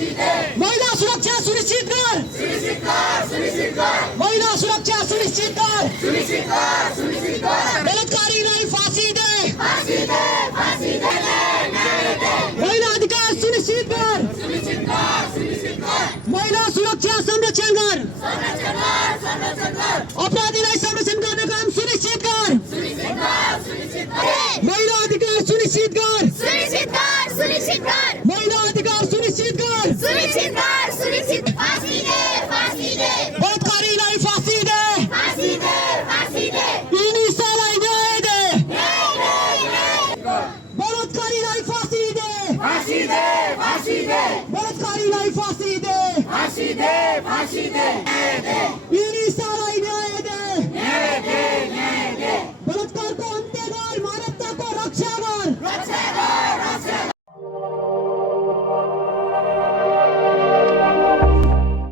महिला सुरक्षा सुनिश्चित कर, महिला सुरक्षा सुनिश्चित कर, बलात्कारीलाई फाँसी दे, महिला अधिकार सुनिश्चित कर, महिला सुरक्षा संरक्षण कर, अपराधीलाई संरक्षण गर्ने काम सुनिश्चित कर, महिला अधिकार सुनिश्चित कर, महिला अधिकार सुनिश्चित कर, बलात्कारीलाई फाँसी दे, हिंसालाई न्याय दे, बलात्कारीलाई फाँसी दे, बलात्कारीलाई फाँसी दे,